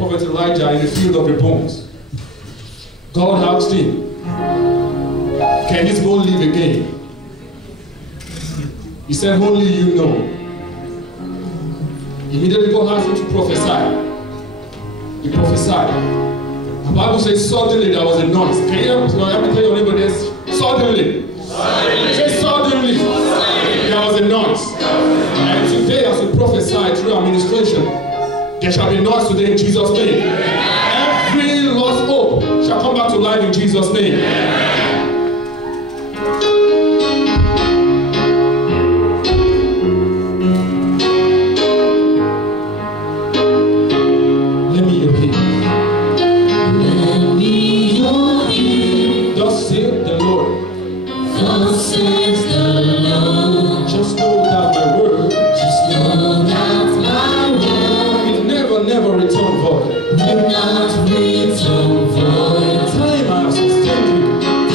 Prophet Elijah in the field of the bones. God asked him, can this bone live again? He said, only you know. Immediately God asked him to prophesy. He prophesied. The Bible says suddenly there was a noise. Can you help me tell your neighbor this? Suddenly. Say suddenly. There was a noise. And today as we prophesy through administration, there shall be a noise today in Jesus' name. Every lost hope shall come back to life in Jesus' name. Time has sustained you.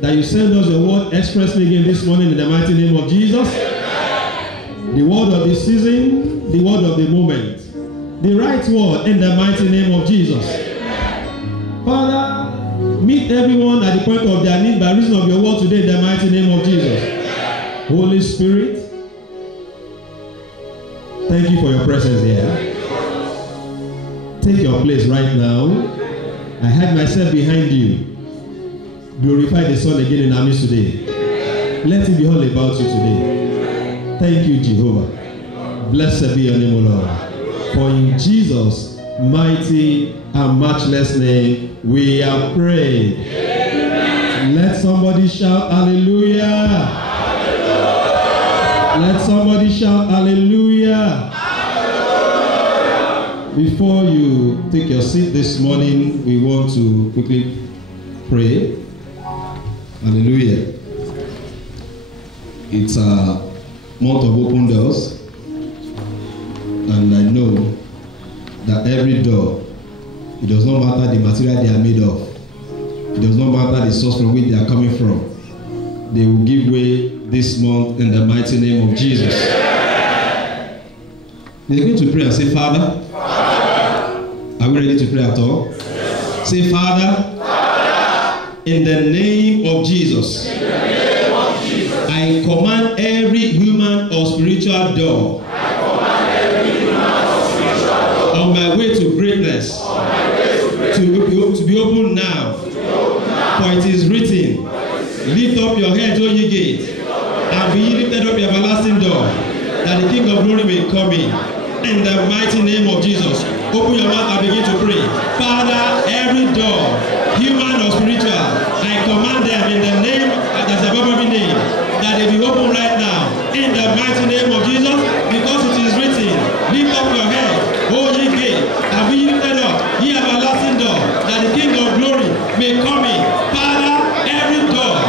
that you send us your word expressly again this morning in the mighty name of Jesus. The word of the season, the word of the moment, the right word in the mighty name of Jesus. Father, meet everyone at the point of their need by reason of your word today in the mighty name of Jesus. Holy Spirit, thank you for your presence here. Take your place right now. I hide myself behind you. Glorify the Son again in our midst today. Let it be all about you today. Thank you, Jehovah. Blessed be your name, O Lord. For in Jesus' mighty and matchless name we have prayed. Amen. Let somebody shout hallelujah. Hallelujah. Let somebody shout hallelujah. Hallelujah. Before you take your seat this morning, we want to quickly pray. Hallelujah. It's a month of open doors, and I know that every door, it does not matter the material they are made of, it does not matter the source from which they are coming from, they will give way this month in the mighty name of Jesus. They're going to pray and say, Father, are we ready to pray at all? Yes. Say, Father, in the name of Jesus, I command every human or spiritual door on my way to greatness to be opened now. For it is written, lift up your head, O ye gates, and be ye lifted up your everlasting door, that the King of glory may come in. In the mighty name of Jesus, open your mouth and begin to pray. Father, every door, human or spiritual, I command them in the name that's above every name, that they be open right now. In the mighty name of Jesus, because it is written, lift up your head, O ye gate, and be lifted up, ye everlasting door, that the King of glory may come in. Father, every door,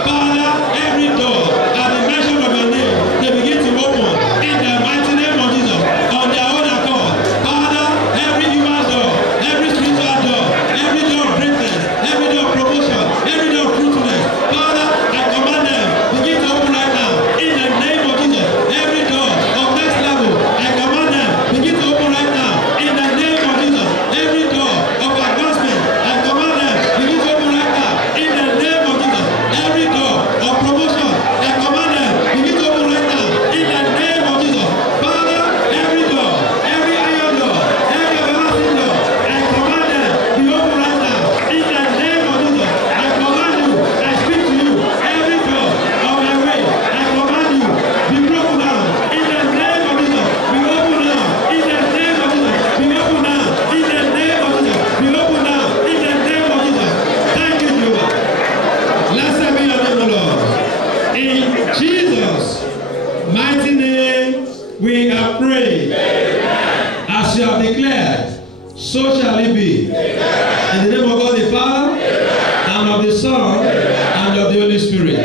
Father, every door, at the mention of your name, they begin to open in the mighty name of Jesus, on their own accord. Father, every human door, every spiritual door, every door of greatness, every door of promotion, every door of fruitfulness, Father, I command them, begin to open right now, in the name of Jesus. Every door of next level, I command them, begin to open right now, in the name of Jesus. Every door of advancement, I command them, begin to open right now, in the name of Jesus. Every door of promotion, I command them, begin to open right now, in the name of Jesus. Father, every door, every iron door, every everlasting door, I command them, be open right now, in the name of Jesus. I command you, I speak to you, every door of my way, I command you, be broken down, in the name of Jesus. Be open now, in the name of Jesus. Be open now, in the name of Jesus. Be open now, in the name of Jesus. Thank you, Jehovah. Blessed be your name, Lord. In Jesus' mighty name, we have prayed. As you have declared, so shall it be. In the name of God the Father, and of the Son, and of the Holy Spirit.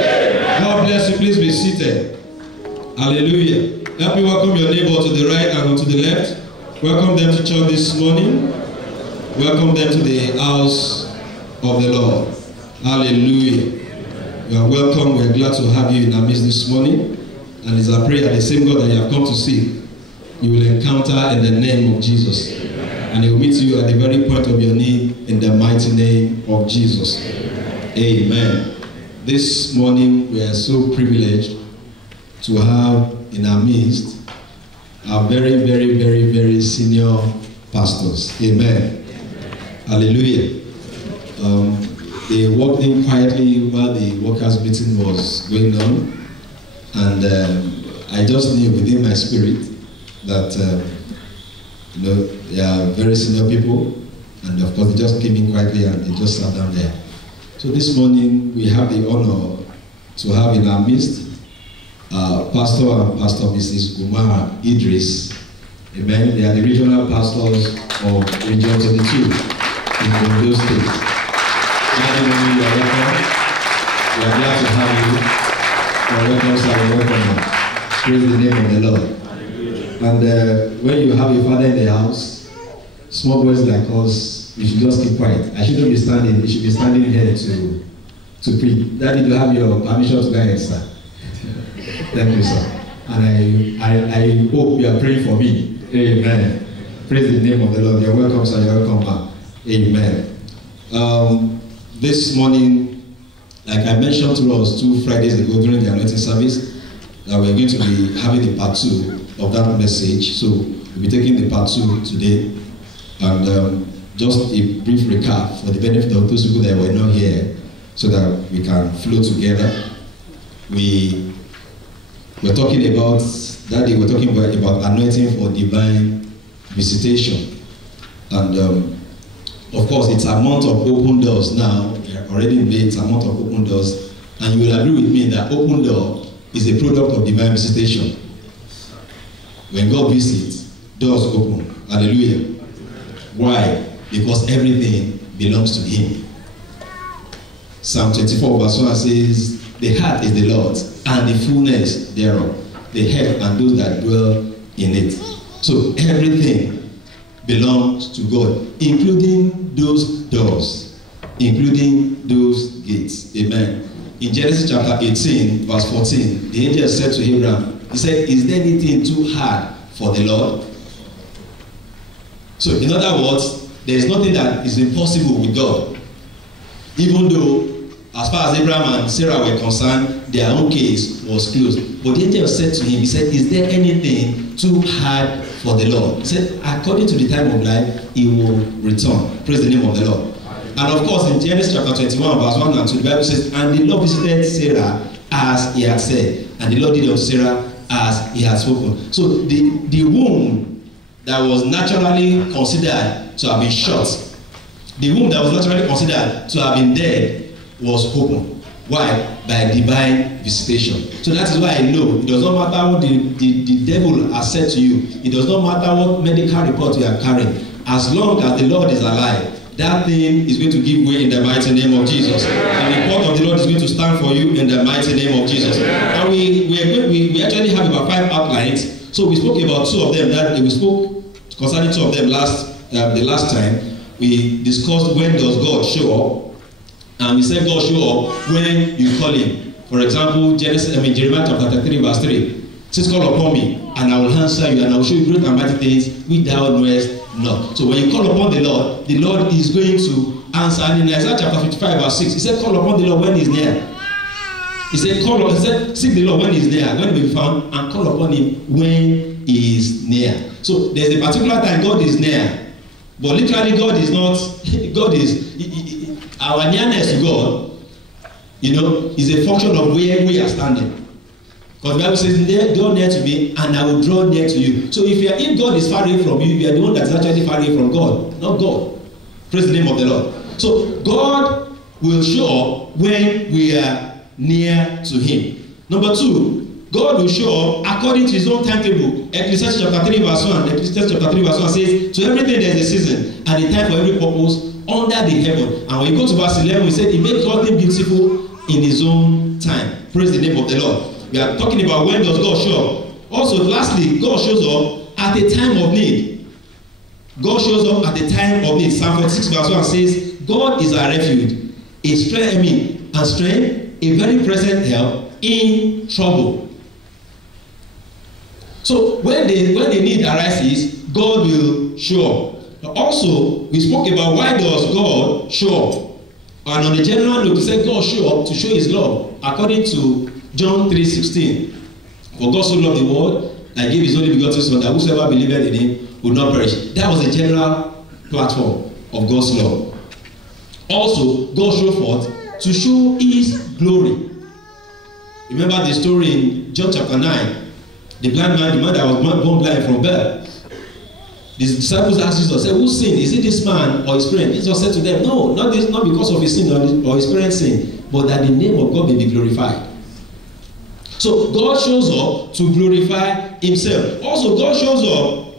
God bless you. Please be seated. Hallelujah. Help me welcome your neighbor to the right and to the left. Welcome them to church this morning. Welcome them to the house of the Lord. Hallelujah. You are welcome. We are glad to have you in our midst this morning. And it's our prayer that the same God that you have come to see, you will encounter in the name of Jesus. And he will meet you at the very point of your need in the mighty name of Jesus. Amen. This morning we are so privileged to have in our midst our very, very, very, very senior pastors. Amen. Hallelujah. They walked in quietly while the workers' meeting was going on, and I just knew within my spirit that they are very senior people, and of course they just came in quietly and they just sat down there. So this morning we have the honor to have in our midst Pastor and Pastor Mrs. Gumar Idris. Amen. They are the regional pastors of Region 22 in Ondo State. We are welcome. We are glad to have you. You are welcome, sir. You are welcome. Praise the name of the Lord. And when you have a father in the house, small boys like us, you should just keep quiet. I shouldn't be standing. You should be standing here to to preach. Daddy, do have your permission to go ahead, sir? Thank you, sir. And I hope you are praying for me. Amen. Praise the name of the Lord. You're welcome, sir. You're welcome, ma. Amen. This morning, like I mentioned to us 2 Fridays ago during the anointing service, that we're going to be having the part 2 of that message. So we'll be taking the part 2 today. And just a brief recap for the benefit of those people that were not here, so that we can flow together. We're talking about, that day we're talking about anointing for divine visitation. And of course, it's a month of open doors now. We are already in May, it's a month of open doors. And you will agree with me that open door is a product of divine visitation. When God visits, doors open. Hallelujah. Why? Because everything belongs to Him. Psalm 24 verse 1 says, the heart is the Lord's, and the fullness thereof, the earth and those that dwell in it. So everything belongs to God, including those doors, including those gates. Amen. In Genesis chapter 18, verse 14, the angel said to Abraham, he said, is there anything too hard for the Lord? So in other words, there is nothing that is impossible with God. Even though, as far as Abraham and Sarah were concerned, their own case was closed. But the angel said to him, he said, is there anything too hard for the Lord? He said, according to the time of life, He will return. Praise the name of the Lord. And of course, in Genesis chapter 21, verse 1 and 2, the Bible says, and the Lord visited Sarah as He had said, and the Lord did unto Sarah as He had spoken. So the womb that was naturally considered to have been shut, the womb that was naturally considered to have been dead, was open. Why? By divine visitation. So that is why I know it does not matter what the devil has said to you. It does not matter what medical report you are carrying. As long as the Lord is alive, that thing is going to give way in the mighty name of Jesus. The report of the Lord is going to stand for you in the mighty name of Jesus. And we actually have about 5 outlines. So we spoke about 2 of them. That we spoke concerning 2 of them the last time. We discussed when does God show up. And we said God show up when you call Him. For example, Jeremiah chapter 33 verse 3. Says, call upon me, and I will answer you, and I will show you great and mighty things which thou knowest not. So when you call upon the Lord is going to answer. And in Isaiah chapter 55 verse 6, He said, call upon the Lord when He is near. He said, seek the Lord when He is near, when He will be found, and call upon Him when He is near. So there's a particular time God is near. But literally God is not, God is, our nearness to God, is a function of where we are standing. Because the Bible says, draw near to me, and I will draw near to you. So if God is far away from you, you are the one that is actually far away from God, not God. Praise the name of the Lord. So God will show up when we are near to Him. Number 2, God will show up according to His own timetable. Ecclesiastes chapter 3 verse 1. Ecclesiastes chapter 3 verse 1 says, to everything there is a season and a time for every purpose under the heaven. And when you go to verse 11, we said He made something beautiful in His own time. Praise the name of the Lord. We are talking about when does God show up. Also, lastly, God shows up at a time of need. God shows up at the time of need. Psalm 46 verse 1 says, God is our refuge, a strength, a very present help in trouble. So when the need arises, God will show up. Also, we spoke about why does God show up. And on the general note, we said God show up to show His love, according to John 3:16. For God so loved the world, that He gave His only begotten Son, that whosoever believeth in Him would not perish. That was the general platform of God's love. Also, God showed forth to show His glory. Remember the story in John chapter 9. The blind man, the man that was born blind from birth. The disciples asked Jesus, said, who sinned? Is it this man or his parents? Jesus said to them, no, not because of his sin or his parents' sin, but that the name of God may be glorified. So God shows up to glorify Himself. Also, God shows up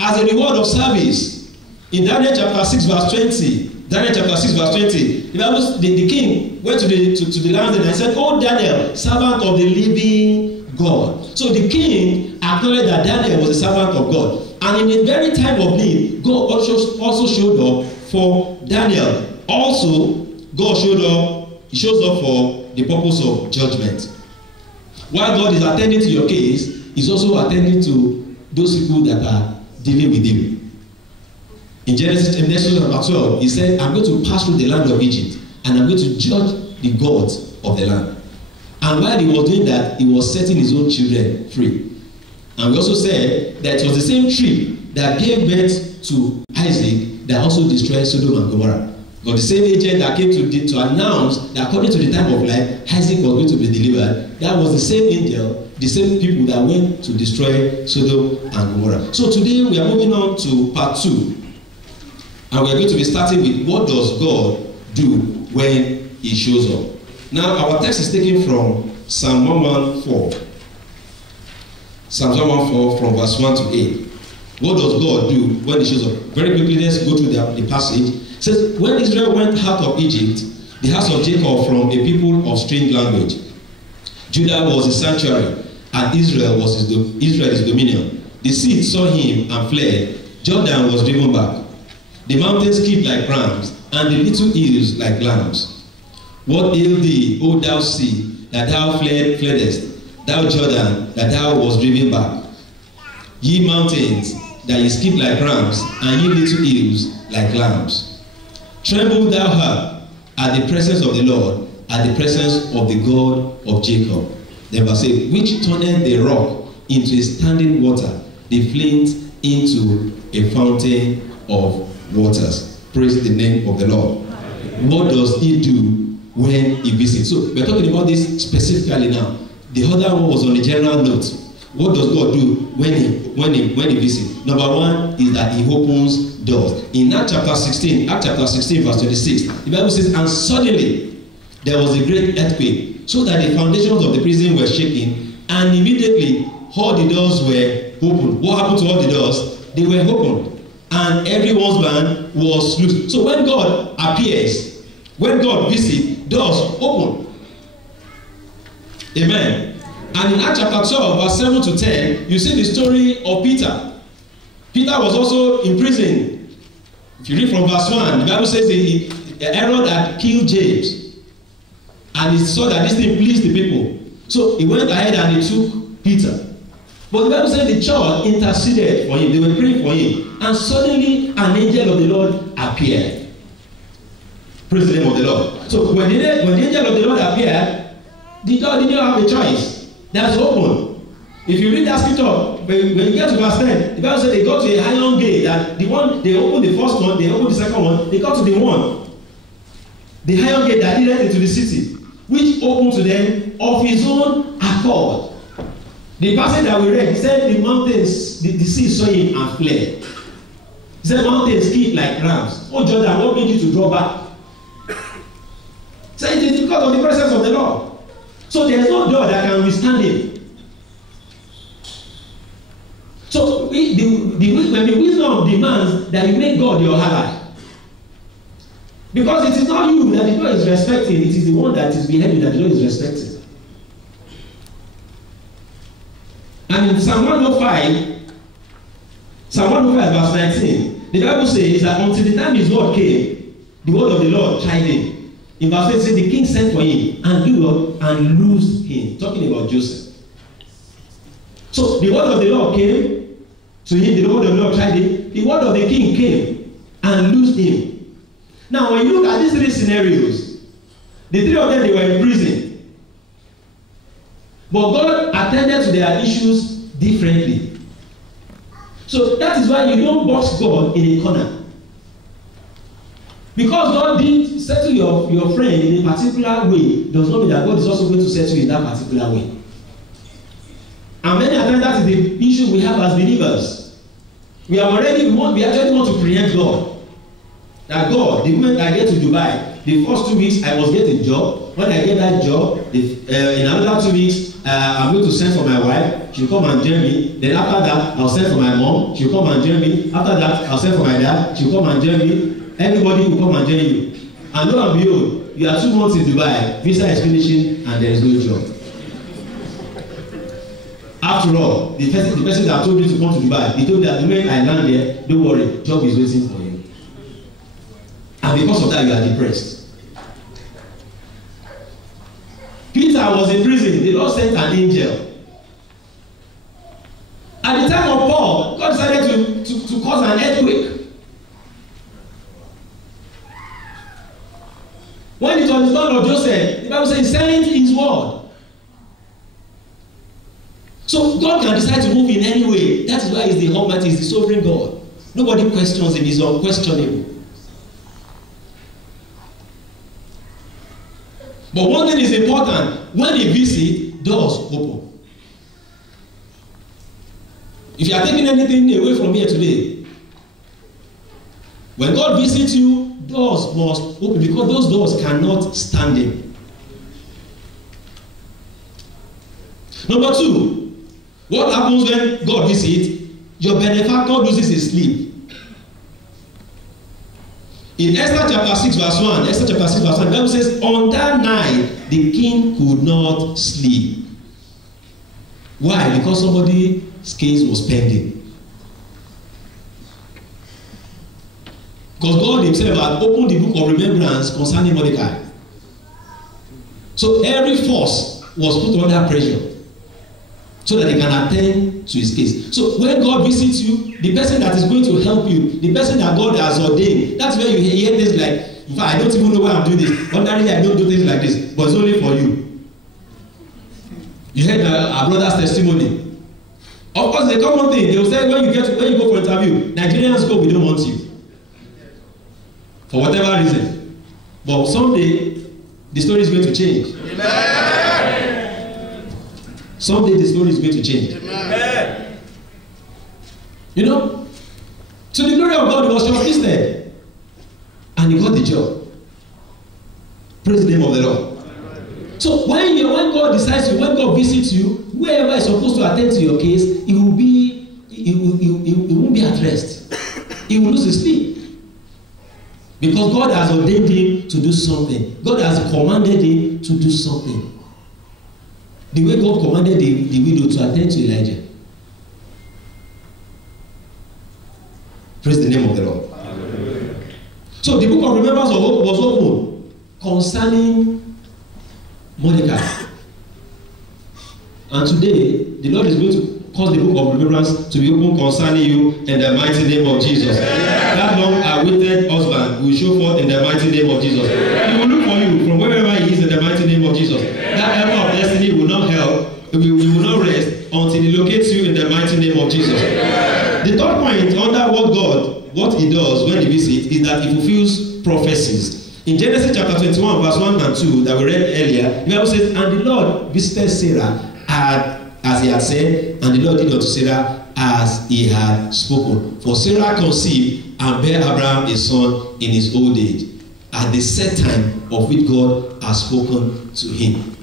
as a reward of service. In Daniel chapter 6 verse 20, the king went to the land and said, oh Daniel, servant of the living God. So the king acknowledged that Daniel was a servant of God. And in the very time of need, God also showed up for Daniel. Also, God showed up, he shows up for the purpose of judgment. While God is attending to your case, he's also attending to those people that are dealing with you. In Genesis chapter 12, he said, I'm going to pass through the land of Egypt and I'm going to judge the gods of the land. And while he was doing that, he was setting his own children free. And we also said that it was the same tree that gave birth to Isaac that also destroyed Sodom and Gomorrah. But the same agent that came to announce that according to the time of life, Isaac was going to be delivered, that was the same angel, the same people that went to destroy Sodom and Gomorrah. So today we are moving on to part 2. And we are going to be starting with what does God do when he shows up. Now our text is taken from Psalm 114. Psalm 114 from verse 1 to 8. What does God do when he shows up? Very quickly, let's go through the passage. It says, when Israel went out of Egypt, the house of Jacob from a people of strange language. Judah was his sanctuary, and Israel was his dominion. The sea saw him and fled. Jordan was driven back. The mountains skipped like rams, and the little hills like lambs. What ailed thee, O thou sea, that thou fleddest, thou Jordan, that thou was driven back? Ye mountains, that ye skip like rams, and ye little hills like lambs. Tremble thou heart at the presence of the Lord, at the presence of the God of Jacob. Then verse 8, which turneth the rock into a standing water, the flint into a fountain of waters. Praise the name of the Lord. What does he do when he visits? So we're talking about this specifically now. The other one was on a general note. What does God do when he visits? Number one is that he opens doors. In Acts chapter 16 verse 26, the Bible says, and suddenly there was a great earthquake, so that the foundations of the prison were shaking, and immediately all the doors were opened. What happened to all the doors? They were opened, and everyone's band was loose. So when God appears, when God visits, doors open. Amen. And in Acts chapter 12 verse 7 to 10, you see the story of Peter. Peter was also in prison. If you read from verse 1, the Bible says Herod had killed James, and he saw that this thing pleased the people. So he went ahead and he took Peter. But the Bible says the church interceded for him. They were praying for him. And suddenly an angel of the Lord appeared. Praise the name of the Lord. So when the angel of the Lord appeared, the door didn't have a choice. That's open. If you read that scripture, when you get to verse 10, the Bible says they got to a iron gate. That the one, they opened the first one, they opened the second one, they got to the one. The iron gate that led into the city, which opened to them of his own accord. The passage that we read, he said the mountains, the sea saw him and fled. He said mountains skipped like rams. Oh Jordan, what made you to draw back? He said it is because of the presence of the Lord. So there is no door that can withstand him. So when the wisdom demands that you make God your ally, because it is not you that the Lord is respecting, it is the one that is behind you that the Lord is respecting. And in Psalm 105 verse 19, the Bible says that until the time his word came, the word of the Lord tried him. In verse 8 it says the king sent for him and loosed him. Talking about Joseph. So the word of the Lord came to him, the word of the Lord tried him, the word of the king came and loosed him. Now when you look at these three scenarios, the three of them, they were in prison. But God attended to their issues differently. So that is why you don't box God in a corner. Because God did settle your friend in a particular way, does not mean that God is also going to settle you in that particular way. And many times that is the issue we have as believers. We actually want to preempt God. That God, the moment I get to Dubai, the first 2 weeks I must get a job. When I get that job, in another 2 weeks, I'm going to send for my wife. She'll come and join me. Then after that, I'll send for my mom. She'll come and join me. After that, I'll send for my dad. She'll come and join me. Everybody will come and join you. And lo and behold, you are 2 months in Dubai, visa is finishing, and there is no job. After all, the person that told you to come to Dubai, he told you that the moment I land there, don't worry, job is waiting for you. And because of that, you are depressed. Peter was in prison, the Lord sent an angel. At the time of Paul, God decided to cause an earthquake. When it was the turn of Joseph, the Bible says he sent his word. So God can decide to move in any way. That is why he's the Almighty, he's the sovereign God. Nobody questions him, he's unquestionable. But one thing is important. When he visits, doors open. If you are taking anything away from here today, when God visits you, doors must open because those doors cannot stand him. Number 2, what happens when God visits? Your benefactor loses his sleep. In Esther chapter 6 verse 1, the Bible says, on that night the king could not sleep. Why? Because somebody's case was pending. Because God himself had opened the book of remembrance concerning Mordecai. So every force was put under pressure so that they can attend to his case. So when God visits you, the person that is going to help you, the person that God has ordained, that's where you hear things like, in fact, I don't even know why I'm doing this. Ordinarily, I don't do things like this, but it's only for you. You heard our brother's testimony. Of course, the common thing, they will say when you go for interview, Nigerians go, we don't want you. For whatever reason. But someday, the story is going to change. Amen. Someday, the story is going to change. Amen. You know, to the glory of God, he was shortlisted. And he got the job. Praise the name of the Lord. So when God decides you, when God visits you, whoever is supposed to attend to your case, he won't be at rest. He will lose his sleep. Because God has ordained him to do something. God has commanded him to do something. The way God commanded the widow to attend to Elijah. Praise the name of the Lord. Hallelujah. So the book of remembrance was opened concerning Mordecai. And today, the Lord is going to cause the book of remembrance to be opened concerning you in the mighty name of Jesus. That long-awaited husband will show forth in the mighty name of Jesus. He will look for you from wherever he is in the mighty name of Jesus. That helper of destiny will not help, we will not rest until he locates you in the mighty name of Jesus. The third point under what he does when he visits is that he fulfills prophecies. In Genesis chapter 21 verse 1 and 2 that we read earlier, the Bible says, and the Lord visited Sarah as he had said, and the Lord did unto Sarah as he had spoken. For Sarah conceived and bare Abraham a son in his old age, at the set time of which God has spoken to him.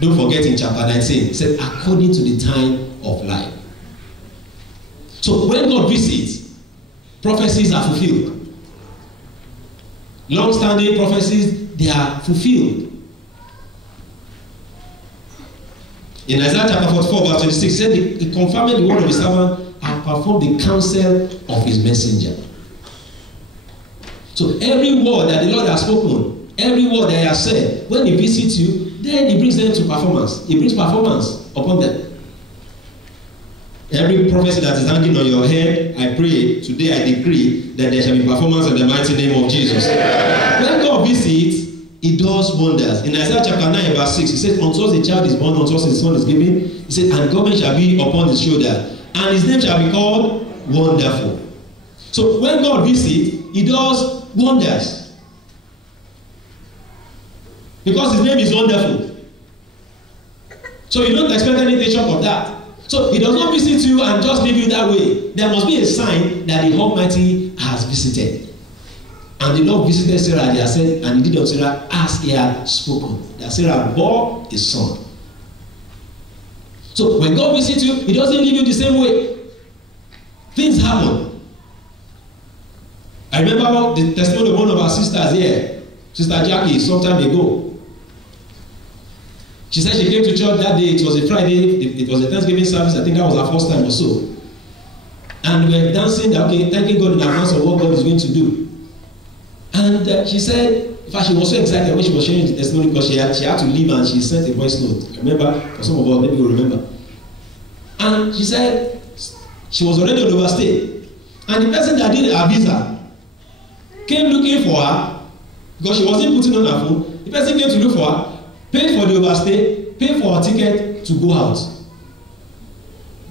Don't forget in chapter 19, it said, according to the time of life. So when God visits, prophecies are fulfilled. Long-standing prophecies, they are fulfilled. In Isaiah chapter 44 verse 26, it said, he confirmed the word of his servant and performed the counsel of his messenger. So every word that the Lord has spoken, every word that he has said, when he visits you, then he brings them to performance. He brings performance upon them. Every prophecy that is hanging on your head, I pray, today I decree that there shall be performance in the mighty name of Jesus. When God visits, he does wonders. In Isaiah chapter 9 verse 6, he says, unto us a child is born, unto us a son is given. He said, and government shall be upon his shoulder, and his name shall be called Wonderful. So when God visits, he does wonders. Because his name is Wonderful. So you don't expect anything short of that. So he does not visit you and just leave you that way. There must be a sign that the Almighty has visited. And the Lord visited Sarah, they said, and he did unto Sarah as he had spoken. That Sarah bore a son. So when God visits you, he doesn't leave you the same way. Things happen. I remember the testimony of one of our sisters here, Sister Jackie, some time ago. She said she came to church that day. It was a Friday. It was a Thanksgiving service. I think that was her first time or so. And we were dancing, okay, thanking God in advance of what God is going to do. And she said, fact, she was so excited when she was sharing the testimony because she had to leave and she sent a voice note. Remember, for some of us, maybe you remember. And she said she was already on overstay. And the person that did her visa came looking for her because she wasn't putting on her phone. The person came to look for her, paid for the overstay, paid for her ticket to go out.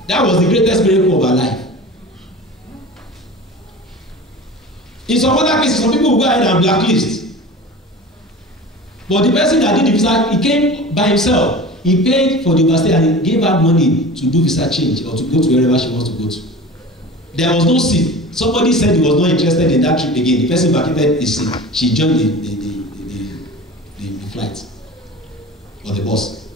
That was the greatest miracle of her life. In some other cases, some people will go ahead and blacklist. But the person that did the visa, he came by himself. He paid for the overstay and he gave her money to do visa change or to go to wherever she wants to go to. There was no seat. Somebody said he was not interested in that trip again. The person vacated his seat. She joined the flight or the bus.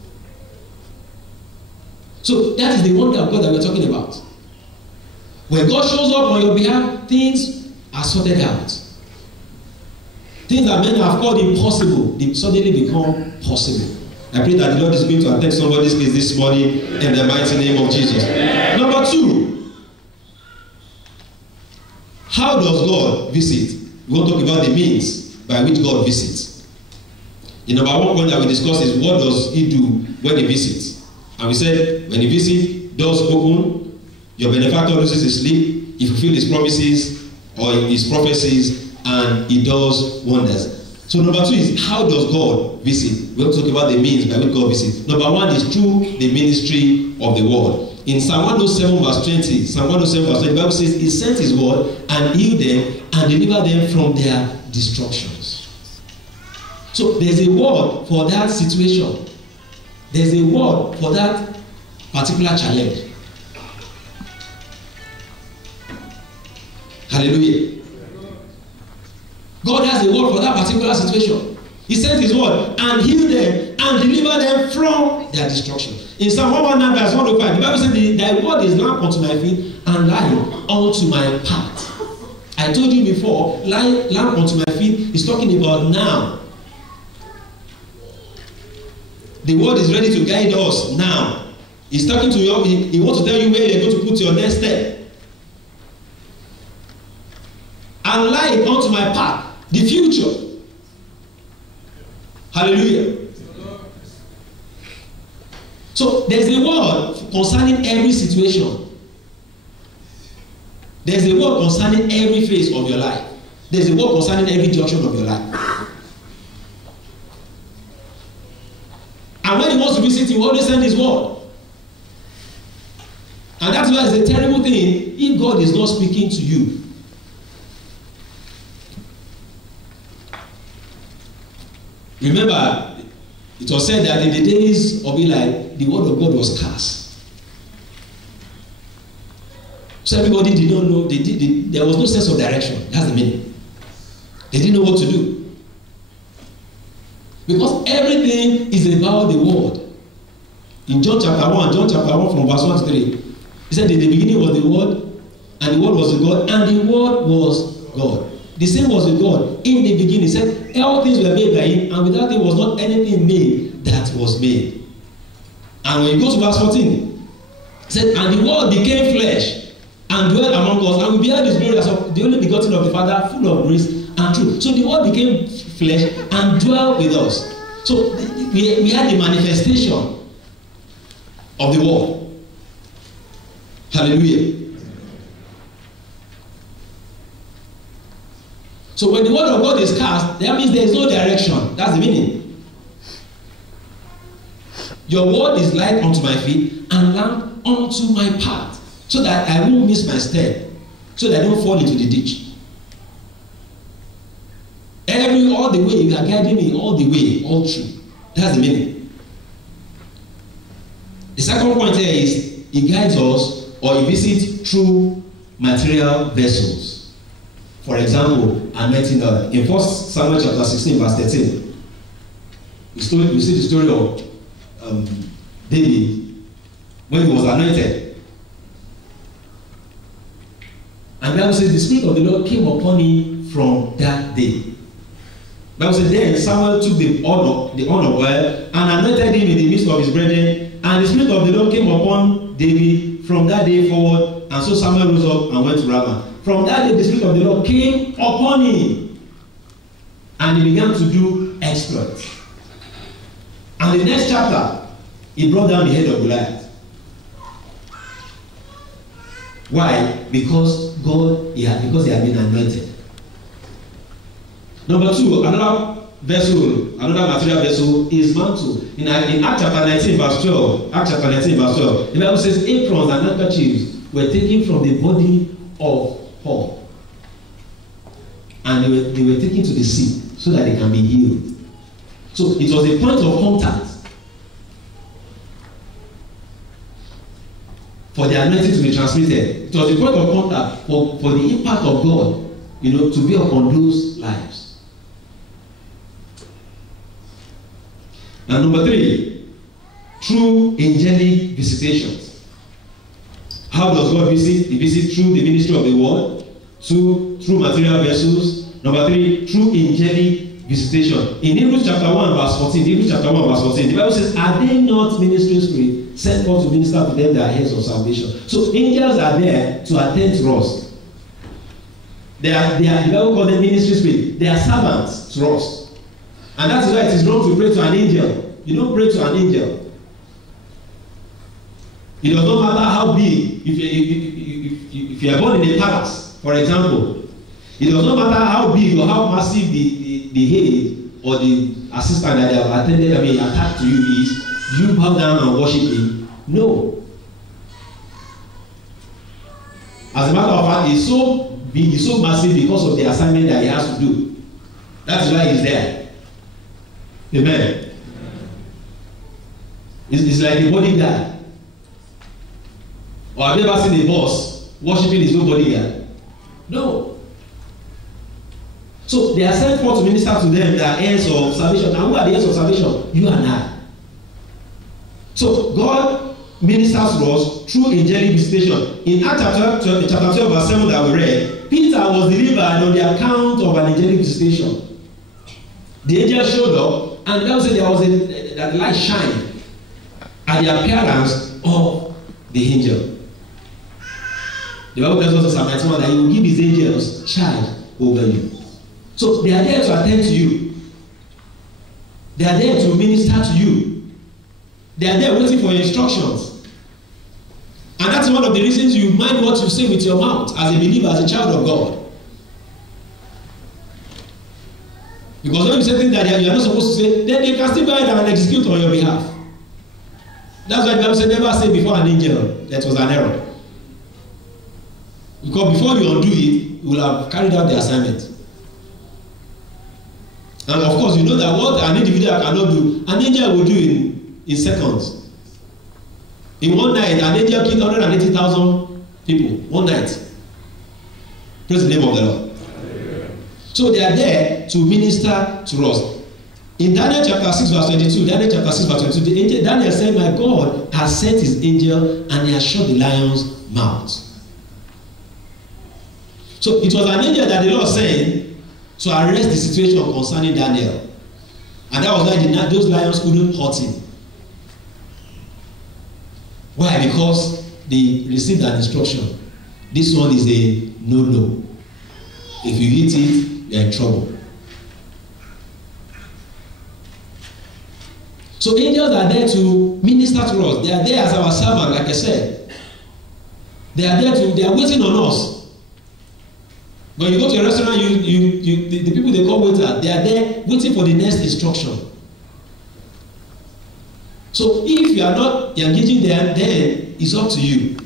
So that is the wonder of God that we're talking about. When God shows up on your behalf, things are sorted out. Things that men have called impossible, they suddenly become possible. I pray that the Lord is going to attend somebody's case this morning in the mighty name of Jesus. Number 2, how does God visit? We want to talk about the means by which God visits. The number 1 point that we discussed is what does He do when He visits? And we said when He visits, doors open, your benefactor loses his sleep, He fulfills His promises or His prophecies, and He does wonders. So number 2 is how does God visit? We'll talk about the means by which God visits. Number 1 is through the ministry of the word. In Psalm 107 verse 20, Psalm 107 verse 20, the Bible says He sent His word and healed them and delivered them from their destructions. So there's a word for that situation. There's a word for that particular challenge. Hallelujah. God has a word for that particular situation. He sent His word and healed them and delivered them from their destruction. In Psalm 119 verse 105, the Bible says, Thy word is lamp unto my feet and light unto my path. I told you before, lamp unto my feet is talking about now. The word is ready to guide us now. He's talking to you. He wants to tell you where you're going to put your next step. And light unto my path, the future. Hallelujah. So there's a word concerning every situation. There's a word concerning every phase of your life. There's a word concerning every junction of your life. And when He wants to visit, He will always send His word. And that's why it's a terrible thing if God is not speaking to you. Remember, it was said that in the days of Eli, the word of God was scarce. So everybody did not know, there was no sense of direction. That's the meaning. They didn't know what to do. Because everything is about the word. In John chapter 1 from verse 1 to 3, He said, in the beginning was the word, and the word was with God, and the word was God. The same was with God. In the beginning, He said, all things were made by Him, and without Him was not anything made that was made. And when you go to verse 14, He said, and the word became flesh and dwelt among us, and we beheld His glory as of the only begotten of the Father, full of grace and truth. So the word became flesh and dwelt with us. So we had the manifestation of the word. Hallelujah. So when the word of God is cast, that means there is no direction. That's the meaning. Your word is light unto my feet and lamp unto my path, so that I won't miss my step, so that I don't fall into the ditch. All the way, you are guiding me all the way, all through. That's the meaning. The second point here is He guides us or He visits through material vessels. For example, anointing oil. In 1 Samuel chapter 16 verse 13, we see the story of David when he was anointed. And the Bible says the Spirit of the Lord came upon him from that day. The Bible says then Samuel took the horn of oil and anointed him in the midst of his brethren, and the Spirit of the Lord came upon David from that day forward, and so Samuel rose up and went to Ramah. From that day the Spirit of the Lord came upon him. and he began to do exploits. And the next chapter, he brought down the head of Goliath. Why? Because he had been anointed. Number 2, another material vessel is mantle. In Acts chapter 19, verse 12, the Bible says aprons and handkerchiefs were taken from the body of Paul, and they were taken to the sea so that they can be healed. So it was a point of contact for the anointing to be transmitted. It was a point of contact for the impact of God, to be upon those lives. And number 3, through angelic visitations. How does God visit? He visits through the ministry of the word, 2, through material vessels. Number 3, through angelic visitation. In Hebrews chapter 1 verse 14, the Bible says, are they not ministering spirits sent forth to minister to them that are heirs of salvation? So angels are there to attend to us. The Bible calls them ministry spirits. They are servants to us. And that is why it is wrong to pray to an angel. You don't pray to an angel. It does not matter how big. If you are born in a palace, for example, it does not matter how big or how massive the head or the assistant that they have attached to you is. Do you bow down and worship him? No. As a matter of fact, he's so big, he's so massive because of the assignment that he has to do. That's why he's there. Amen. It's like a bodyguard. Or have you ever seen a boss worshiping his own bodyguard? No. So they are sent forth to minister to them that are heirs of salvation. And who are the heirs of salvation? You and I. So God ministers to us through angelic visitation. In Acts chapter 12 verse 7 that we read, Peter was delivered on the account of an angelic visitation. The angel showed up, and that was there was that light shine at the appearance of the angel. The Bible tells us in Psalm 91 that he will give his angels charge over you. So they are there to attend to you. They are there to minister to you. They are there waiting for your instructions. And that's one of the reasons you mind what you say with your mouth as a believer, as a child of God. Because when you say things that you are not supposed to say, then they can still go ahead and execute on your behalf. That's why the Bible said, never say before an angel that was an error. Because before you undo it, you will have carried out the assignment. And of course, you know that what an individual cannot do, an angel will do in seconds. In one night, an angel killed 180,000 people. One night. Praise the name of the Lord. So they are there to minister to us. In Daniel chapter 6 verse 22, Daniel said, my God has sent his angel and he has shut the lion's mouth. So it was an angel that the Lord sent to arrest the situation concerning Daniel. And that was why those lions couldn't hurt him. Why? Because they received an instruction. This one is a no-no. If you eat it, you're in trouble. So angels are there to minister to us. They are there as our servant, like I said. They are waiting on us. When you go to a restaurant, the people they call waiter, they are there waiting for the next instruction. So if you are not engaging them, then it's up to you.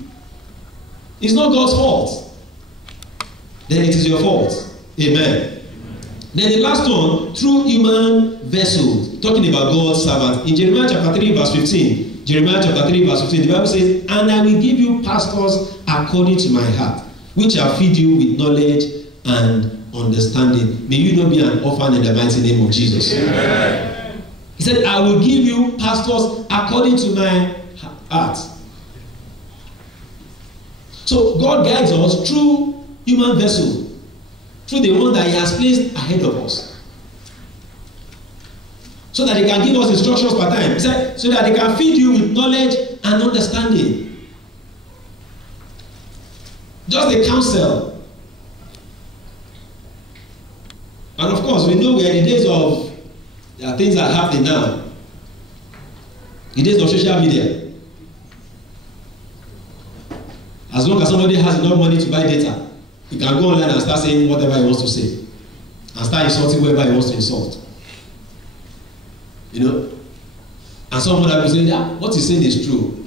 It's not God's fault. Then it is your fault. Amen. Then the last one, through human vessels, talking about God's servant. In Jeremiah chapter 3 verse 15, the Bible says, and I will give you pastors according to my heart, which shall feed you with knowledge and understanding. May you not be an orphan in the mighty name of Jesus. Amen. He said, I will give you pastors according to my heart. So God guides us through human vessels, through the one that he has placed ahead of us, so that he can give us instructions per time. He said, so that he can feed you with knowledge and understanding. Just a counsel. And of course, course, we know we are in the days of things that are happening now. The days of social media. As long as somebody has enough money to buy data, he can go online and start saying whatever he wants to say. And start insulting whoever he wants to insult. You know? And someone will say, yeah, what he's saying is true.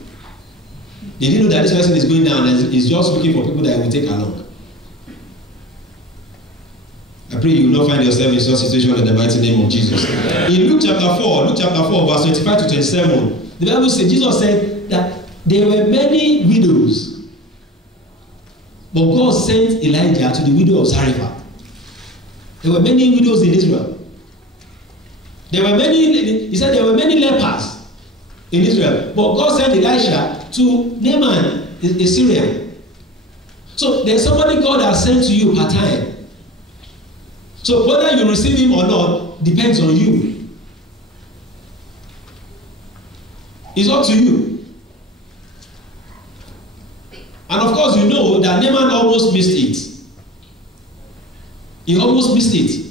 They didn't know that this person is going down and is just looking for people that will take along. I pray you will not find yourself in such a situation in the mighty name of Jesus. In Luke chapter 4, verse 25 to 27, the Bible says, Jesus said that there were many widows, but God sent Elijah to the widow of Zarephath. There were many widows in Israel. He said there were many lepers in Israel, but God sent Elisha to Naaman, a Syrian. So there's somebody God has sent to you part time. So whether you receive him or not depends on you. It's up to you. And of course you know that Naaman almost missed it. He almost missed it.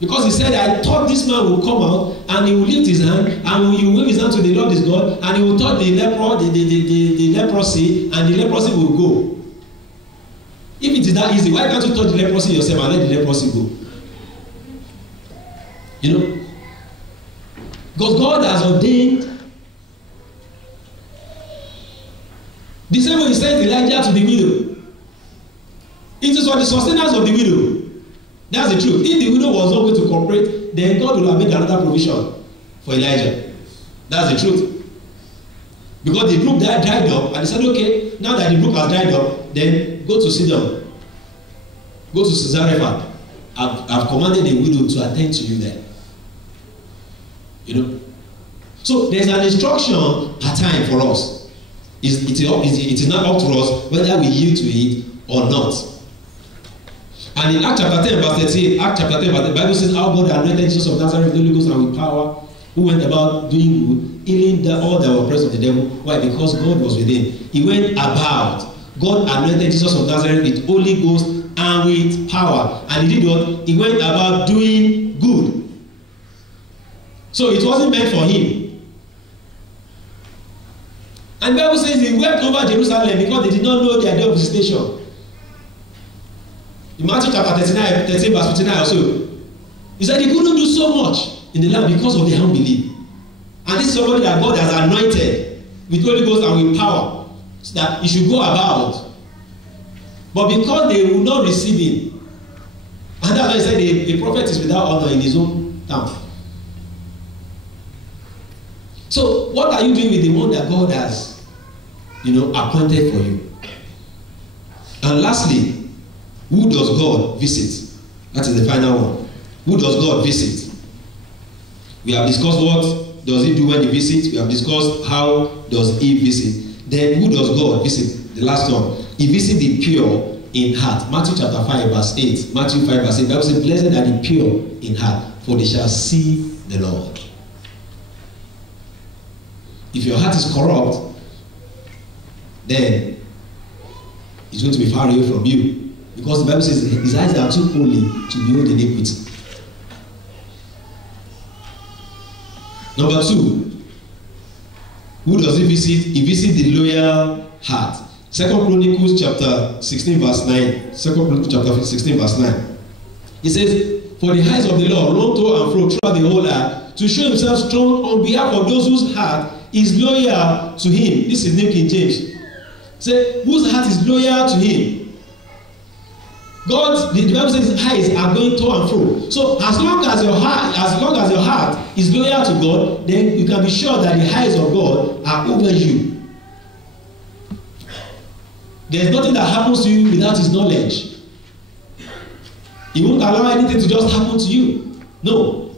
Because he said, I thought this man will come out and he will lift his hand and he will wave his hand to the Lord his God and he will touch the leprosy and the leprosy will go. If it is that easy, why can't you touch the leprosy yourself and let the leprosy go? You know? Because God has ordained. The same way he sent Elijah to the widow. It is for the sustenance of the widow. That's the truth. If the widow was not going to cooperate, then God will have made another provision for Elijah. That's the truth. Because the brook dried up, and he said, okay, now that the brook has dried up, then go to Sidon. Go to Zarephath. I've commanded the widow to attend to you there. You know? So there's an instruction per time for us. It is not up to us whether we yield to it or not. And in Acts chapter 10, verse 38, the Bible says how God anointed Jesus of Nazareth with the Holy Ghost and with power, who went about doing good, healing all that were oppressed of the devil. Why? Because God was with him. He went about. God anointed Jesus of Nazareth with Holy Ghost and with power. And he did what? He went about doing good. So it wasn't meant for him. And the Bible says he wept over Jerusalem because they did not know their day of visitation. In Matthew chapter 13 verse 59 also, he said he couldn't do so much in the land because of their unbelief. And this is somebody that God has anointed with Holy Ghost and with power, so that he should go about. But because they will not receive him, and that's why he said a prophet is without honor in his own town. So what are you doing with the one that God has, appointed for you? And lastly, who does God visit? That is the final one. Who does God visit? We have discussed what does he do when he visits. We have discussed how does he visit. Then who does God visit? The last one. He visits the pure in heart. Matthew chapter 5 verse 8. Matthew 5 verse 8. The Bible says, blessed are the pure in heart, for they shall see the Lord. If your heart is corrupt, then it's going to be far away from you. Because the Bible says his eyes are too holy to behold iniquity. Number 2, who does he visit? He visits the loyal heart. 2 Chronicles chapter 16 verse 9. 2 Chronicles chapter 16 verse 9. He says, for the eyes of the Lord run to and fro throughout the whole earth, to show himself strong on behalf of those whose heart is loyal to him. This is New King James. Say, whose heart is loyal to him. God, the Bible says his eyes are going to and fro. So as long as your heart is loyal to God, then you can be sure that the eyes of God are over you. There's nothing that happens to you without his knowledge. He won't allow anything to just happen to you. No.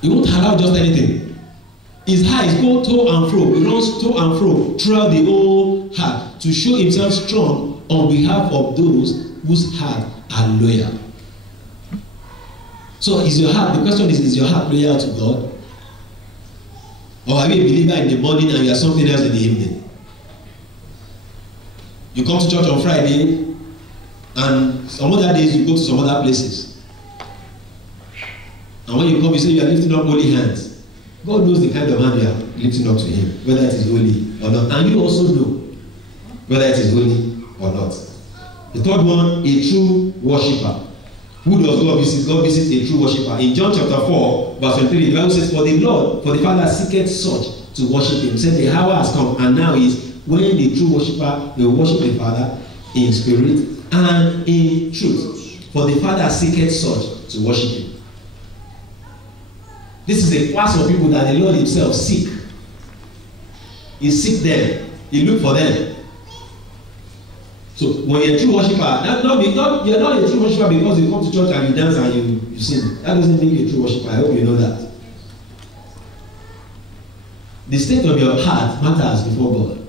He won't allow just anything. His eyes go to and fro. He runs to and fro throughout the whole heart to show himself strong on behalf of those whose heart are loyal. So the question is your heart loyal to God? Or are you a believer in the morning and you are something else in the evening? You come to church on Friday And some other days you go to some other places. And when you come, you say you are lifting up holy hands. God knows the kind of hand you are lifting up to him, whether it is holy or not. And you also know whether it is holy or not. The third one, a true worshipper. Who does God visit? God visits a true worshipper. In John chapter 4, verse 23, the Bible says, for the Lord, for the Father seeketh such to worship him. He said the hour has come, and now is when the true worshipper will worship the Father in spirit and in truth. For the Father seeketh such to worship him. This is a class of people that the Lord himself seek. He seek them. He look for them. So when you're a true worshiper, you're not a true worshiper because you come to church and you dance and you sing. That doesn't make you a true worshiper. I hope you know that. The state of your heart matters before God.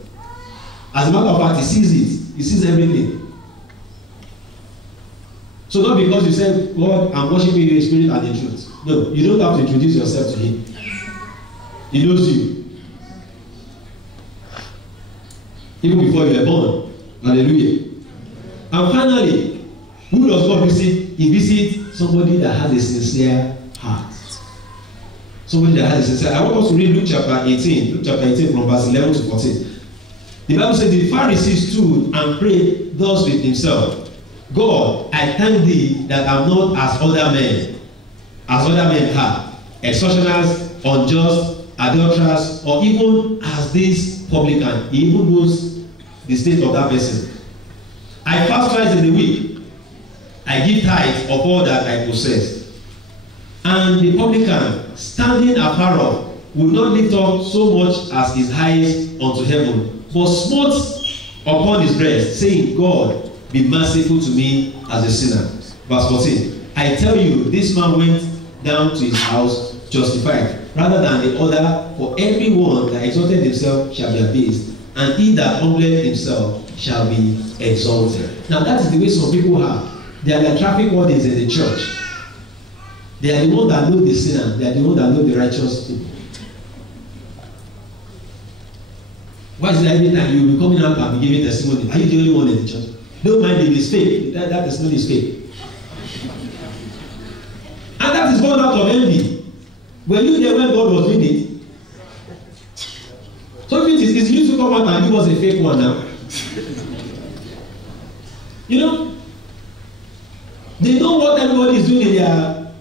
As a matter of fact, he sees it. He sees everything. So not because you say, God, I'm worshiping you in spirit and in truth. No, you don't have to introduce yourself to him. He knows you. Even before you were born. Hallelujah. And finally, who does God visit? He visits somebody that has a sincere heart. Somebody that has a sincere heart. I want us to read Luke chapter 18. Luke chapter 18 from verse 11 to 14. The Bible says, the Pharisee stood and prayed thus with himself. God, I thank thee that I am not as other men are, extortioners, unjust, adulterers, or even as this publican. He even knows the state of that person. I fast twice in a week. I give tithe of all that I possess. And the publican, standing afar off, would not lift up so much as his eyes unto heaven, but smote upon his breast, saying, God, be merciful to me as a sinner. Verse 14. I tell you, this man went down to his house justified, rather than the other. For everyone that exalted himself shall be abased, and he that humbled himself shall be exalted. Now that is the way some people are. They are the traffic wardens in the church. They are the ones that know the sinner. They are the ones that know the righteous people. Why is it every time you will be coming out and be giving testimony? Are you the only one in the church? Don't mind if it's fake. That testimony is fake. And that is born out of envy. Were you there when God was doing it? So if it is you to come out and give us a fake one now. You know, they know what everybody is doing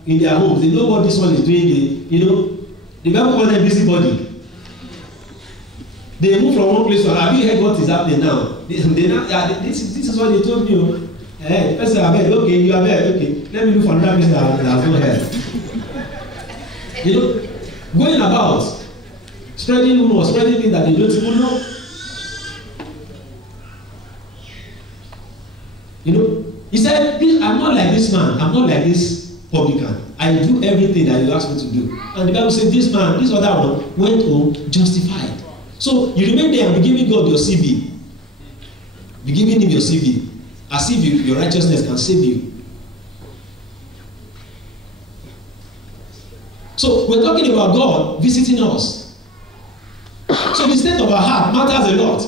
in their homes. They know what this one is doing. The Bible calls them busybody. They move from one place to another. Have you heard what is happening now? This is what they told you. The person are bad. Okay, you are bad. Okay, let me look for another person that has no head. Going about spreading rumors, spreading things that they don't even know. He said, I'm not like this man. I'm not like this publican. I do everything that you ask me to do. And the Bible said, this other one went home justified. So you remain there and be giving God your CV. Be giving him your CV. As if your righteousness can save you. So we're talking about God visiting us. So the state of our heart matters a lot.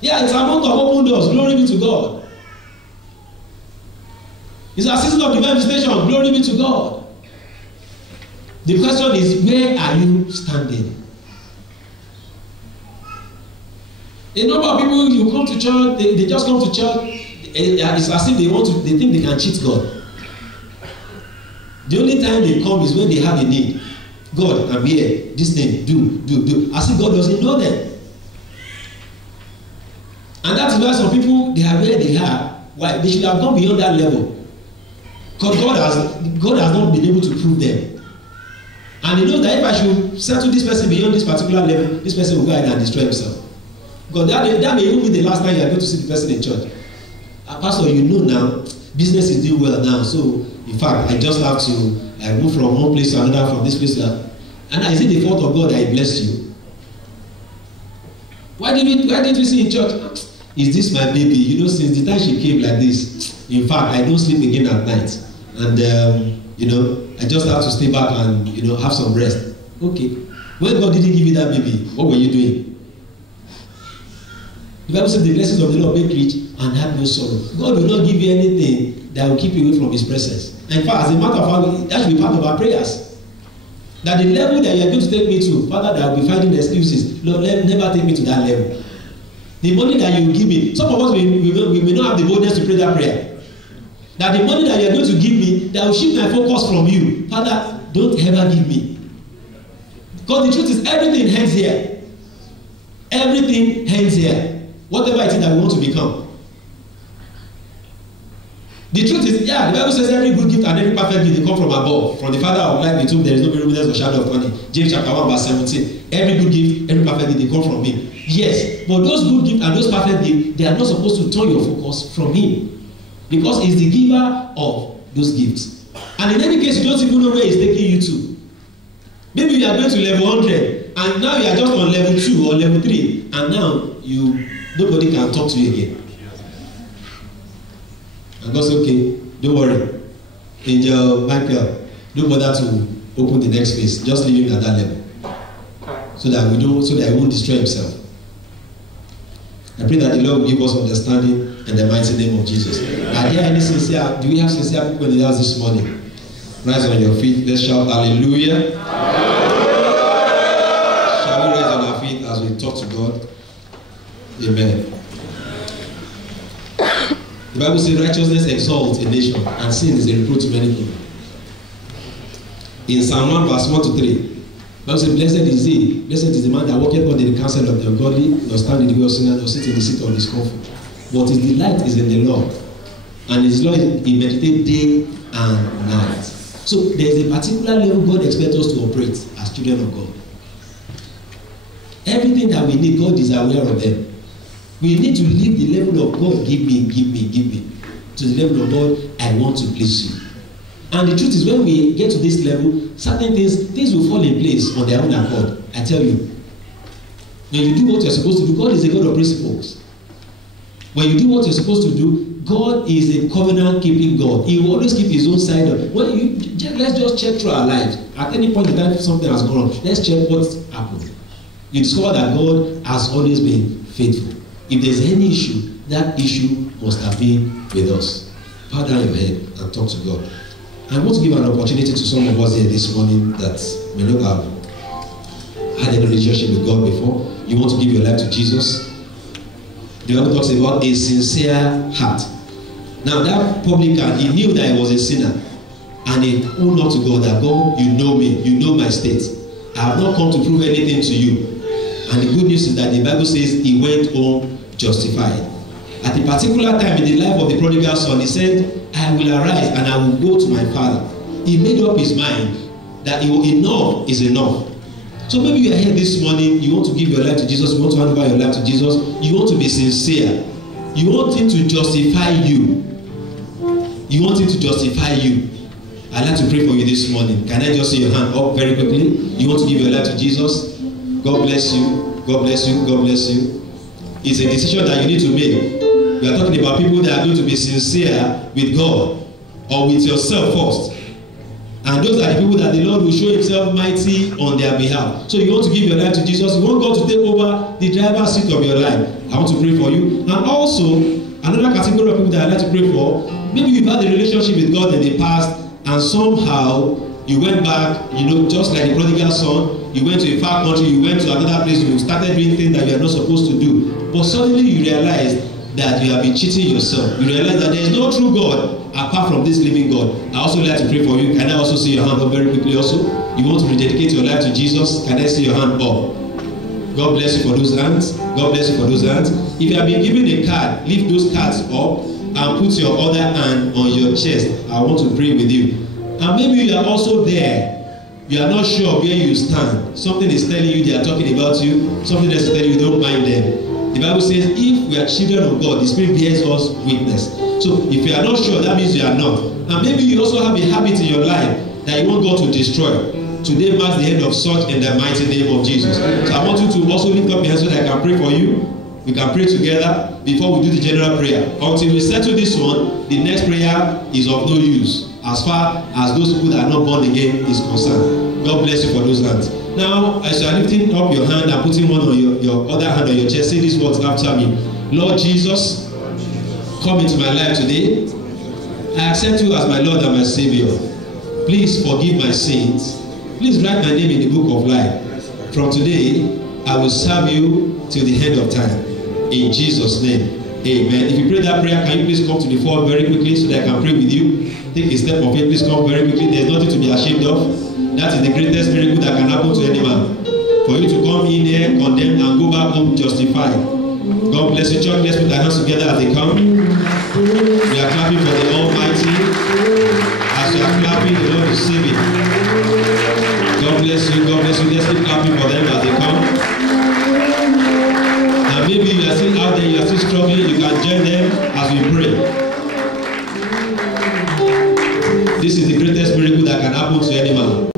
Yeah, it's a month of open doors. Glory be to God. It's a season of divine visitation. Glory be to God. The question is, where are you standing? A number of people, you come to church, they just come to church. It's as if they think they can cheat God. The only time they come is when they have a need. God, I'm here. This thing, do. As if God doesn't know them. And that's why some people, they are where they are. Why? They should have gone beyond that level. Because God has not been able to prove them. And he knows that if I should settle this person beyond this particular level, this person will go ahead and destroy himself. Because that may even be the last time you are going to see the person in church. Pastor, you know now, business is doing well now. So, in fact, I just have to move from one place to another, from this place to that. And is it the fault of God that He blessed you? Why did we see in church? Is this my baby? Since the time she came like this, in fact, I don't sleep again at night. And, I just have to stay back and, have some rest. Okay. When God didn't give you that baby, what were you doing? The Bible says the blessings of the Lord make rich and have no sorrow. God will not give you anything that will keep you away from his presence. In fact, as a matter of fact, that should be part of our prayers. That the level that you are going to take me to, Father, that I will be finding excuses. Lord, never take me to that level. The money that you will give me, some of us we may not have the boldness to pray that prayer. That the money that you are going to give me, that will shift my focus from you. Father, don't ever give me. Because the truth is, everything ends here. Everything ends here. Whatever it is that we want to become. The truth is, yeah, the Bible says every good gift and every perfect gift they come from above. From the Father of light, with whom there is no variableness or shadow of turning. James chapter 1 verse 17. Every good gift, every perfect gift, they come from him. Yes, but those good gifts and those perfect gifts, they are not supposed to turn your focus from him. Because he's the giver of those gifts. And in any case, you don't even know where he's taking you to. Maybe you are going to level 100, and now you are just on level 2 or level 3, and now nobody can talk to you again. And God said, okay, don't worry. Angel Michael, don't bother to open the next phase. Just leave him at that level. So that he won't destroy himself. I pray that the Lord will give us understanding in the mighty name of Jesus. Are there any sincere, do we have sincere people in the house this morning? Rise on your feet. Let's shout hallelujah. Shall we rise on our feet as we talk to God? Amen. The Bible says righteousness exalts a nation and sin is a reproach to many people. In Psalm 1 verse 1 to 3, the Bible says, blessed is the man that walketh under the counsel of the ungodly, nor stand in the way of sinners, nor sit in the seat of discomfort. But his delight is in the Lord, and his law he meditates day and night. So there is a particular level God expects us to operate as children of God. Everything that we need, God is aware of them. We need to leave the level of God, give me, to the level of God, I want to please you. And the truth is, when we get to this level, certain things will fall in place on their own accord. I tell you, when you do what you're supposed to do, God is a God of principles. When you do what you're supposed to do, God is a covenant-keeping God. He will always keep his own side of. Let's just check through our lives. At any point in time, something has gone wrong. Let's check what's happened. You discover that God has always been faithful. If there's any issue, that issue must have been with us. Bow down your head and talk to God. I want to give an opportunity to some of us here this morning that may not have had any relationship with God before. You want to give your life to Jesus. The Bible talks about a sincere heart. Now that publican, he knew that he was a sinner, and he owned up to God that God, you know me, you know my state. I have not come to prove anything to you. And the good news is that the Bible says he went home justified. At a particular time in the life of the prodigal son, he said, I will arise and I will go to my father. He made up his mind that enough is enough. So maybe you are here this morning, you want to give your life to Jesus, you want to hand over your life to Jesus, you want to be sincere. You want him to justify you. You want him to justify you. I'd like to pray for you this morning. Can I just see your hand up very quickly? You want to give your life to Jesus? God bless you. God bless you. God bless you. It's a decision that you need to make. We are talking about people that are going to be sincere with God or with yourself first. And those are the people that the Lord will show himself mighty on their behalf. So you want to give your life to Jesus. You want God to take over the driver's seat of your life. I want to pray for you. And also, another category of people that I'd like to pray for, maybe you've had a relationship with God in the past and somehow you went back, just like the prodigal son, you went to a far country, you went to another place, you started doing things that you are not supposed to do. But suddenly you realize that you have been cheating yourself. You realize that there is no true God apart from this living God. I also like to pray for you. Can I also see your hand up very quickly also? You want to rededicate your life to Jesus? Can I see your hand up? God bless you for those hands. God bless you for those hands. If you have been given a card, lift those cards up and put your other hand on your chest. I want to pray with you. And maybe you are also there. You are not sure where you stand. Something is telling you they are talking about you. Something else is telling you don't mind them. The Bible says if we are children of God, the Spirit bears us witness. So if you are not sure, that means you are not. And maybe you also have a habit in your life that you want God to destroy. Today marks the end of such in the mighty name of Jesus. So I want you to also lift up your hands so that I can pray for you. We can pray together before we do the general prayer. Until we settle this one, the next prayer is of no use as far as those people that are not born again is concerned. God bless you for those hands. Now, as you are lifting up your hand and putting one on your other hand on your chest, say these words after me. Lord Jesus, come into my life today. I accept you as my Lord and my Savior. Please forgive my sins. Please write my name in the book of life. From today, I will serve you till the end of time. In Jesus' name, amen. If you pray that prayer, can you please come to the fore very quickly so that I can pray with you? Take a step of faith. Please come very quickly. There's nothing to be ashamed of. That is the greatest miracle that can happen to any man. For you to come in here, condemn, and go back home justified. God bless you, church. Let's put our hands together as they come. We are clapping for the Almighty. As you are clapping, the Lord is saving. God bless you. God bless you. Let's keep clapping for them as they come. And maybe you are still out there, you are still struggling. You can join them as we pray. This is the greatest miracle that can happen to any man.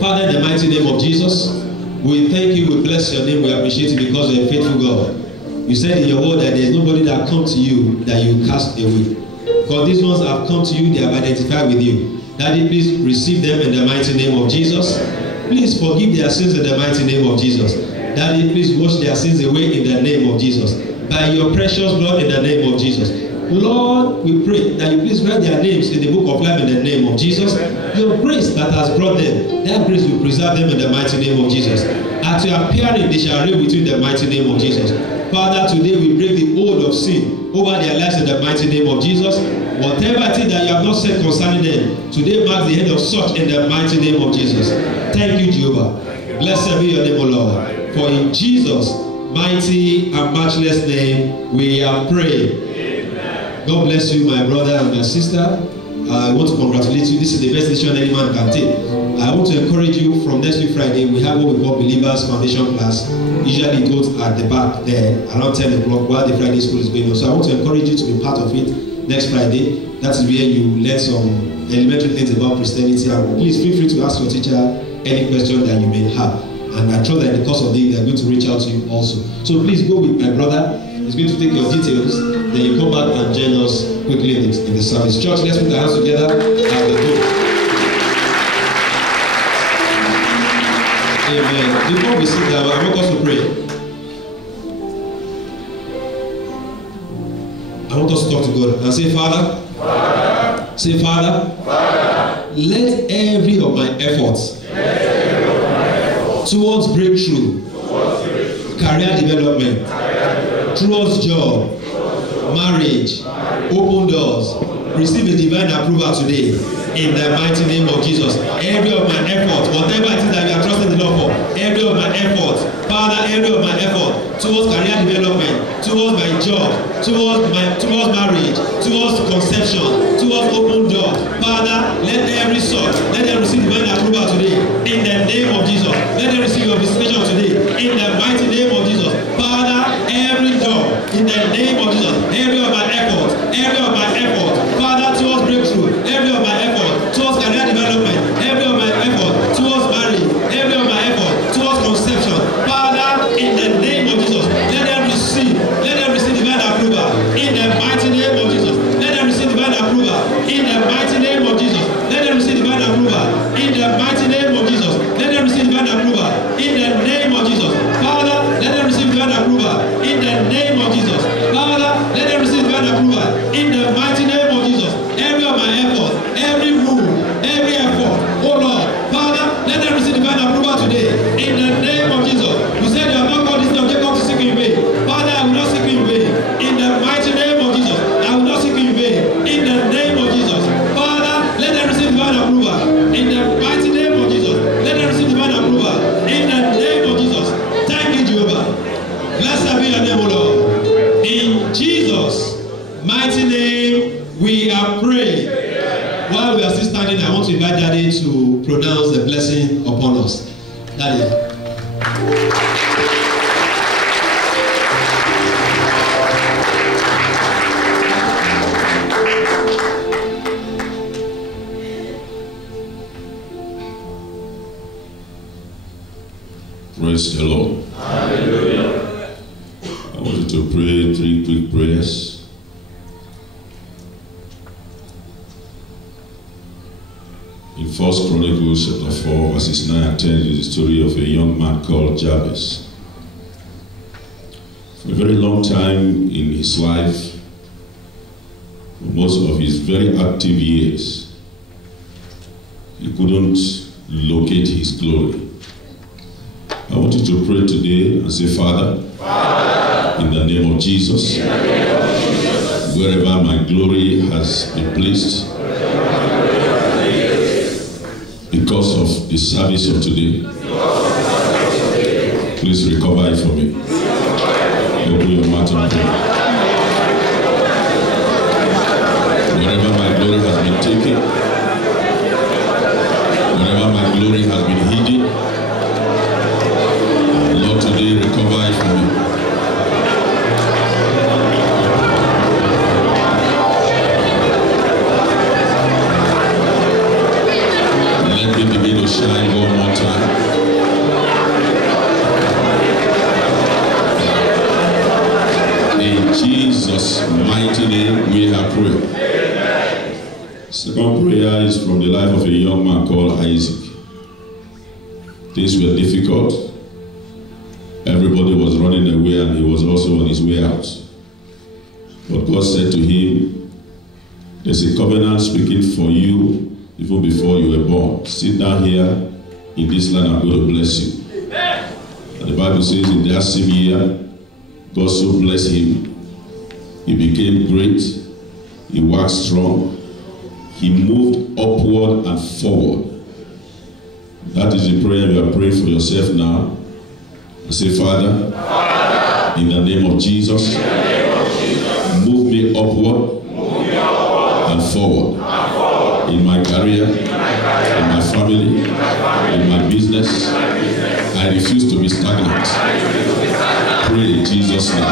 Father, in the mighty name of Jesus, we thank you, we bless your name, we appreciate you because you are a faithful God. You said in your word that there is nobody that comes to you that you cast away. Because these ones have come to you, they have identified with you. Daddy, please receive them in the mighty name of Jesus. Please forgive their sins in the mighty name of Jesus. Daddy, please wash their sins away in the name of Jesus. By your precious blood in the name of Jesus. Lord, we pray that you please write their names in the book of life in the name of Jesus. Your grace that has brought them, that grace will preserve them in the mighty name of Jesus. At your appearing, they shall reign with you in the mighty name of Jesus. Father, today we break the hold of sin over their lives in the mighty name of Jesus. Whatever it is that you have not said concerning them, today marks the end of such in the mighty name of Jesus. Thank you, Jehovah. Blessed be your name, O Lord. For in Jesus' mighty and matchless name we are praying. God bless you, my brother and my sister. I want to congratulate you. This is the best decision any man can take. I want to encourage you from next week Friday. We have what we call Believers Foundation class. Usually it goes at the back there around 10 o'clock while the Friday school is going on. So I want to encourage you to be part of it next Friday. That's where you learn some elementary things about Christianity. And please feel free to ask your teacher any question that you may have. And I trust that in the course of the day, they are going to reach out to you also. So please go with my brother. He's going to take your details. Then you come back and join us quickly in the service. Church, let's put our hands together as we go. Amen. Before we sit down, I want us to pray. I want us to talk to God and say, Father, say, Father, let every of my efforts towards breakthrough, career development, towards job, marriage, open doors, receive a divine approval today in the mighty name of Jesus. Every of my effort, whatever it is that you are trusting the Lord for, every of my effort, Father, every of my effort towards career development, towards my job, towards marriage, towards conception, towards open doors, Father, let every sort, let them receive divine approval today in the name of Jesus. Let them receive your visitation today in the mighty name of Jesus. Father, every door in the name of Jesus, every of my effort, Father, towards breakthrough, every of my effort towards career development, every of my effort towards marriage, every of my effort towards conception, Father, in the name of Jesus, let them receive divine approval in the mighty name of Jesus. Let them receive divine approval in the mighty name of Jesus. Let them receive divine approval in the mighty name of Jesus. Let them receive divine approval in the name of Jesus. Father, let them receive divine approval in the name of Jesus. Father, let them receive divine approval in the mighty name of Jesus. Every of my effort, every move, every effort, oh Lord, Father, let them receive divine approval today in the name of Jesus. You said you have not called this of Jacob to seek you in vain. Father, I will not seek you in vain. In the mighty name of Jesus, I will not seek you in vain. In the name of Jesus, Father, let them receive divine approval. In the mighty name of Jesus, let them receive divine approval. In the name of Jesus, thank you, Jehovah. Blessed be your name, O Lord. In Jesus' mighty name, we are praying. While we are still standing, I want to invite Daddy to pronounce the blessing upon us. Daddy. Praise the Lord. Hallelujah. I want you to pray 3 quick prayers. In 1 Chronicles chapter 4 verses 9 and 10 is the story of a young man called Jabez. For a very long time in his life, most of his very active years, he couldn't locate his glory. I want you to pray today and say, Father, in the name of Jesus, wherever my glory has been placed, because of the service of today, please recover it for me. Open your mouth and pray. Wherever my glory has been taken, wherever my glory has been hidden, Lord, today recover it for me. Let me begin to shine one more time. In Jesus' mighty name we have prayed. Second prayer is from the life of a young man called Isaac. Things were difficult. Everybody was running away and he was also on his way out. But God said to him, there's a covenant speaking for you even before you were born. Sit down here in this land, I'm going to bless you. And the Bible says in that same year, God so blessed him. He became great. He waxed strong. He moved upward and forward. That is the prayer you are praying for yourself now. Say, Father, in the name of Jesus, move me upward and forward in my career, in my family, in my business. I refuse to be stagnant. Pray in Jesus' name.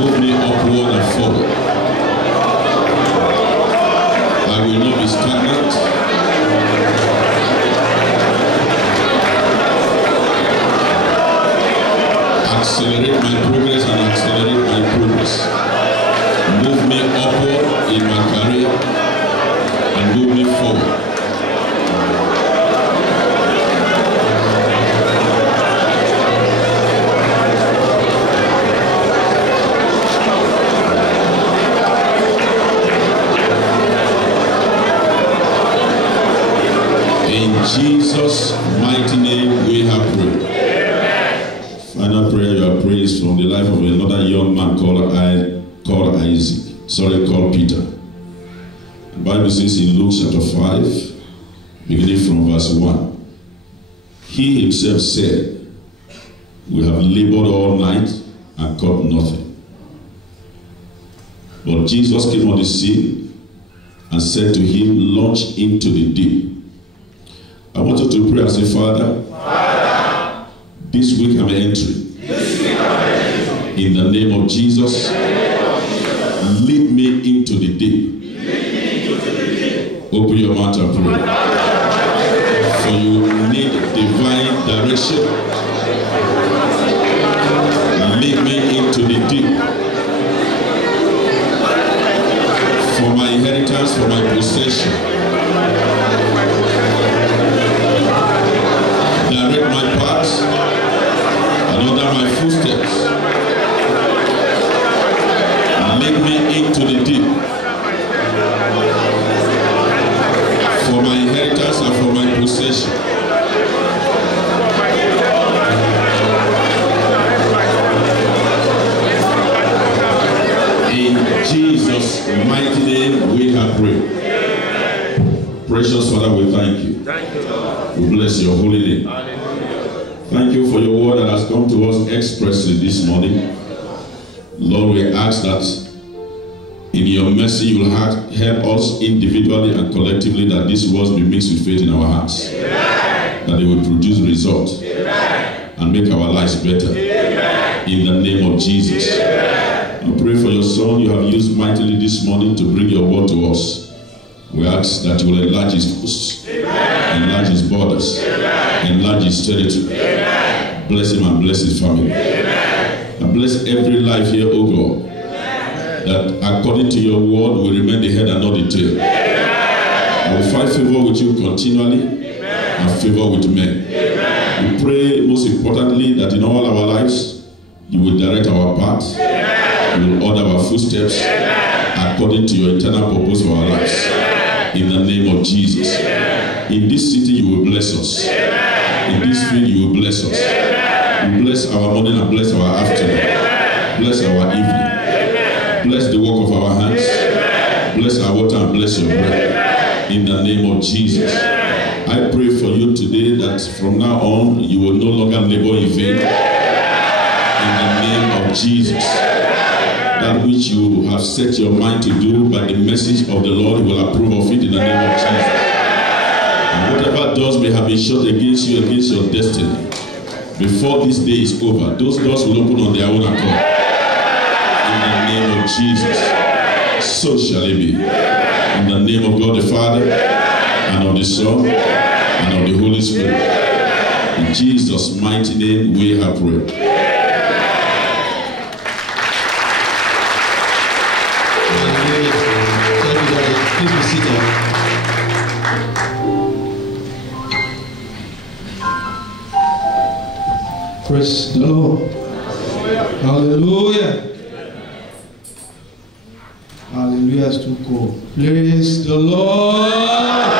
Move me upward and forward. I will not be stagnant. Accelerate my progress and accelerate my progress. Move me upward in my career and move me forward. In Jesus' mighty name we have prayed. Final prayer you are praying is from the life of another young man called Peter. The Bible says in Luke chapter 5, beginning from verse 1, he himself said, we have labored all night and caught nothing. But Jesus came on the scene and said to him, launch into the deep. I want you to pray and say, Father, this week I'm entering. In the name of Jesus, lead me into the deep. Open your mouth and pray. For you need divine direction. Lead me into the deep. For my inheritance, for my possession. Direct my paths and order my footsteps. Lead me into the deep. For my inheritance and for my possession. In Jesus' mighty name we have prayed. Precious Father, we thank you. We bless your holy name. Thank you for your word that has come to us expressly this morning. Lord, we ask that in your mercy you will help us individually and collectively that these words be mixed with faith in our hearts. Amen. That they will produce results. Amen. And make our lives better. Amen. In the name of Jesus. Amen. I pray for your son you have used mightily this morning to bring your word to us. We ask that you will enlarge his coasts, enlarge his borders, enlarge his territory. Amen. Bless him and bless his family. Amen. And bless every life here, O God. That according to your word will remain the head and not the tail. Amen. I will find favor with you continually. Amen. And favor with men. Amen. We pray most importantly that in all our lives you will direct our paths. Amen. You will order our footsteps. Amen. according to your eternal purpose for our lives. In the name of Jesus. In this city you will bless us. In this field you will bless us. You bless our morning and bless our afternoon. Bless our evening. Bless the work of our hands. Bless our water and bless your bread. In the name of Jesus. I pray for you today that from now on you will no longer labor in vain. In the name of Jesus. That which you have set your mind to do by the message of the Lord, He will approve of it in the name of Jesus. And whatever doors may have been shut against you, against your destiny, before this day is over, those doors will open on their own accord. In the name of Jesus. So shall it be. In the name of God the Father, and of the Son, and of the Holy Spirit. In Jesus' mighty name we have prayed. Please be seated. Praise the Lord. Hallelujah. Hallelujah is too cool. Praise the Lord.